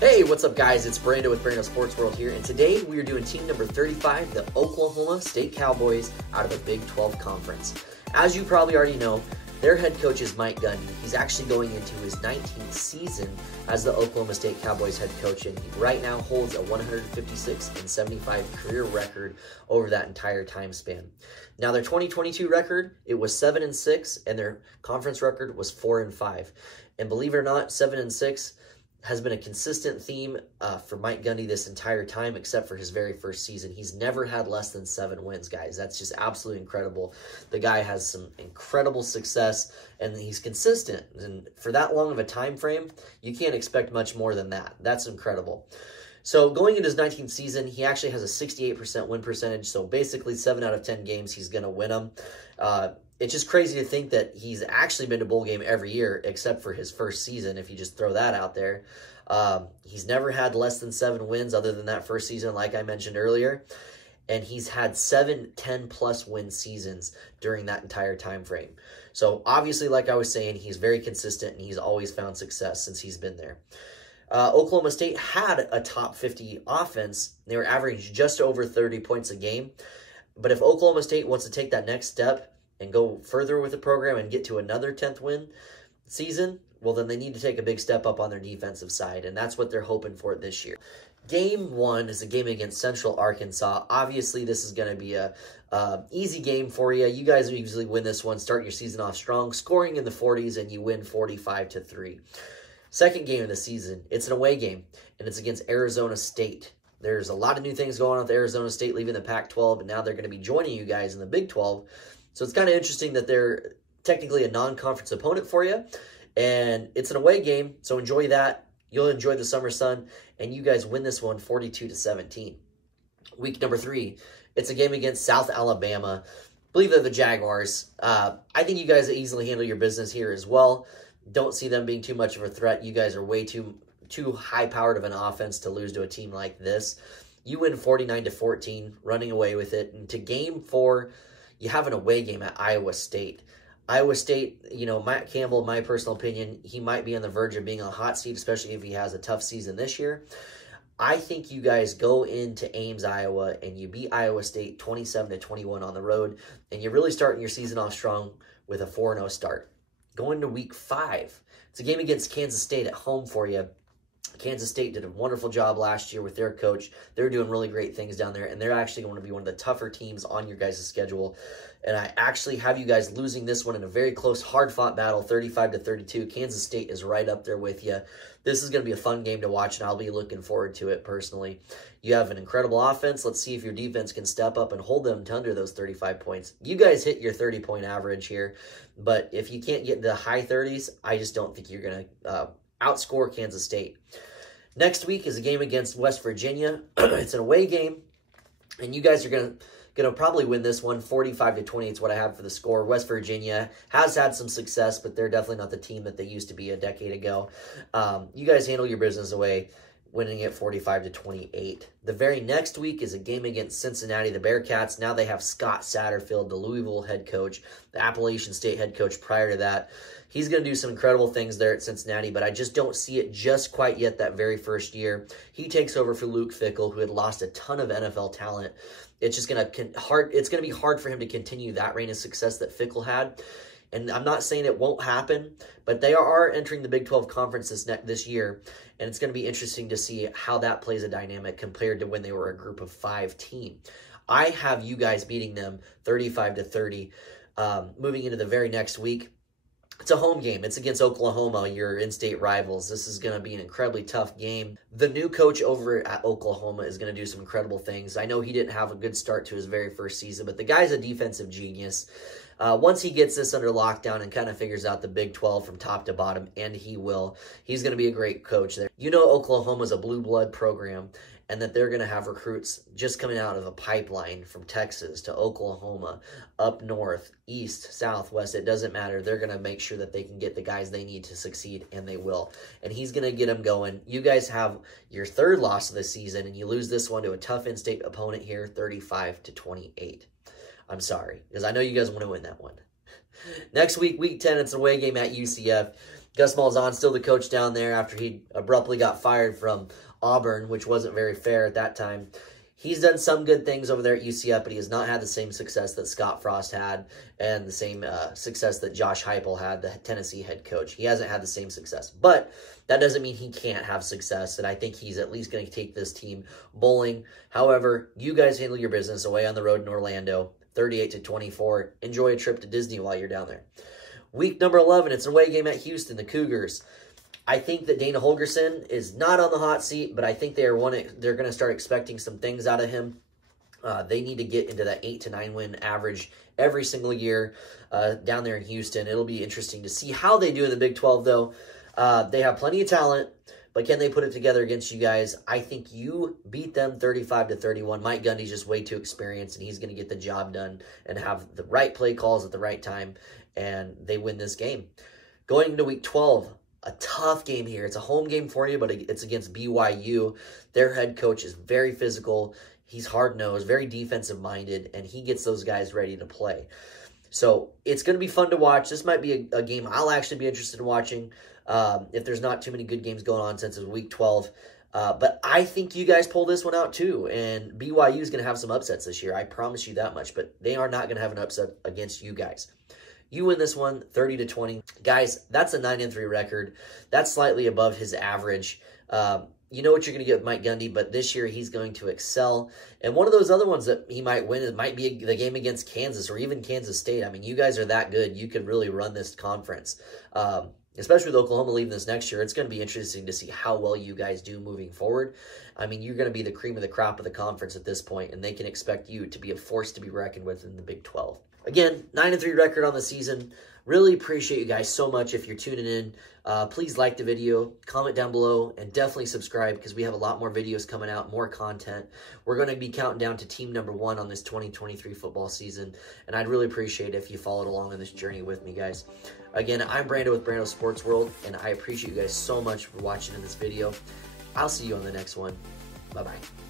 Hey, what's up guys? It's Brando with Brando Sports World here, and today we are doing team number 35, the Oklahoma State Cowboys out of the Big 12 Conference. As you probably already know, their head coach is Mike Gundy. He's actually going into his 19th season as the Oklahoma State Cowboys head coach, and he right now holds a 156-75 career record over that entire time span. Now their 2022 record, it was 7-6, and their conference record was 4-5. And believe it or not, 7-6 has been a consistent theme for Mike Gundy this entire time, except for his very first season. He's never had less than 7 wins, guys. That's just absolutely incredible. The guy has some incredible success, and he's consistent. And for that long of a time frame, you can't expect much more than that. That's incredible. So going into his 19th season, he actually has a 68% win percentage. So basically 7 out of 10 games, he's going to win them. It's just crazy to think that he's actually been to bowl game every year except for his first season, if you just throw that out there. He's never had less than 7 wins other than that first season, like I mentioned earlier. And he's had 7 10-plus win seasons during that entire time frame. So obviously, like I was saying, he's very consistent, and he's always found success since he's been there. Oklahoma State had a top 50 offense. They were averaging just over 30 points a game. But if Oklahoma State wants to take that next step and go further with the program and get to another 10th win season, well, then they need to take a big step up on their defensive side, and that's what they're hoping for this year. Game 1 is a game against Central Arkansas. Obviously, this is going to be a easy game for you. You guys usually win this one, start your season off strong, scoring in the 40s, and you win 45-3. Second game of the season, it's an away game, and it's against Arizona State. There's a lot of new things going on with Arizona State leaving the Pac-12, and now they're going to be joining you guys in the Big 12. So it's kind of interesting that they're technically a non-conference opponent for you, and it's an away game, so enjoy that. You'll enjoy the summer sun, and you guys win this one 42-17. Week number 3, it's a game against South Alabama. I believe they're the Jaguars. I think you guys easily handle your business here as well. Don't see them being too much of a threat. You guys are way too high-powered of an offense to lose to a team like this. You win 49-14, running away with it. And to game 4, you have an away game at Iowa State. Iowa State, you know, Matt Campbell, in my personal opinion, he might be on the verge of being on a hot seat, especially if he has a tough season this year. I think you guys go into Ames, Iowa, and you beat Iowa State 27-21 on the road, and you're really starting your season off strong with a 4-0 start. Going to week 5, it's a game against Kansas State at home for you. Kansas State did a wonderful job last year with their coach. They're doing really great things down there, and they're actually going to be one of the tougher teams on your guys' schedule. And I actually have you guys losing this one in a very close, hard-fought battle, 35-32. Kansas State is right up there with you. This is going to be a fun game to watch, and I'll be looking forward to it personally. You have an incredible offense. Let's see if your defense can step up and hold them to under those 35 points. You guys hit your 30-point average here, but if you can't get the high 30s, I just don't think you're going to outscore Kansas State. Next week is a game against West Virginia. It's an away game, and you guys are going to probably win this one 45-20. It's what I have for the score. West Virginia has had some success, but they're definitely not the team that they used to be a decade ago. You guys handle your business away, winning it 45-28. The very next week is a game against Cincinnati, the Bearcats. Now they have Scott Satterfield, the Louisville head coach, the Appalachian State head coach prior to that. He's going to do some incredible things there at Cincinnati, but I just don't see it just quite yet that very first year. He takes over for Luke Fickell, who had lost a ton of NFL talent. It's just going to be hard for him to continue that reign of success that Fickell had. And I'm not saying it won't happen, but they are entering the Big 12 Conference this year, and it's going to be interesting to see how that plays a dynamic compared to when they were a group of 5 team. I have you guys beating them 35-30. Moving into the very next week, it's a home game. It's against Oklahoma, your in-state rivals. This is going to be an incredibly tough game. The new coach over at Oklahoma is going to do some incredible things. I know he didn't have a good start to his very first season, but the guy's a defensive genius. Once he gets this under lockdown and kind of figures out the Big 12 from top to bottom, and he will, he's going to be a great coach there. You know Oklahoma's a blue blood program, and that they're going to have recruits just coming out of a pipeline from Texas to Oklahoma, up north, east, south, west. It doesn't matter. They're going to make sure that they can get the guys they need to succeed, and they will. And he's going to get them going. You guys have your 3rd loss of the season, and you lose this one to a tough in-state opponent here, 35-28. I'm sorry, because I know you guys want to win that one. Next week, week 10, it's an away game at UCF. Gus Malzahn's still the coach down there after he abruptly got fired from Auburn, which wasn't very fair at that time. He's done some good things over there at UCF, but he has not had the same success that Scott Frost had and the same success that Josh Heupel had, the Tennessee head coach. He hasn't had the same success, but that doesn't mean he can't have success, and I think he's at least going to take this team bowling. However, you guys handle your business away on the road in Orlando, 38-24. Enjoy a trip to Disney while you're down there. Week number 11, it's an away game at Houston, the Cougars. I think that Dana Holgorsen is not on the hot seat, but I think they're going to start expecting some things out of him. They need to get into that 8 to 9 win average every single year down there in Houston. It'll be interesting to see how they do in the Big 12, though. They have plenty of talent, but can they put it together against you guys? I think you beat them 35-31. Mike Gundy's just way too experienced, and he's going to get the job done and have the right play calls at the right time, and they win this game. Going into Week 12, a tough game here. It's a home game for you, but it's against BYU. Their head coach is very physical. He's hard-nosed, very defensive-minded, and he gets those guys ready to play. So it's going to be fun to watch. This might be a game I'll actually be interested in watching if there's not too many good games going on since it's Week 12. But I think you guys pull this one out too, and BYU is going to have some upsets this year. I promise you that much, but they are not going to have an upset against you guys. You win this one 30-20. Guys, that's a 9-3 record. That's slightly above his average. You know what you're going to get with Mike Gundy, but this year he's going to excel. And one of those other ones that he might win, it might be the game against Kansas or even Kansas State. I mean, you guys are that good. You could really run this conference. Especially with Oklahoma leaving this next year, it's going to be interesting to see how well you guys do moving forward. I mean, you're going to be the cream of the crop of the conference at this point, and they can expect you to be a force to be reckoned with in the Big 12. Again, 9-3 record on the season. Really appreciate you guys so much if you're tuning in. Please like the video, comment down below, and definitely subscribe because we have a lot more videos coming out, more content. We're going to be counting down to team number 1 on this 2023 football season, and I'd really appreciate it if you followed along on this journey with me, guys. Again, I'm Brando with Brando Sports World, and I appreciate you guys so much for watching in this video. I'll see you on the next one. Bye-bye.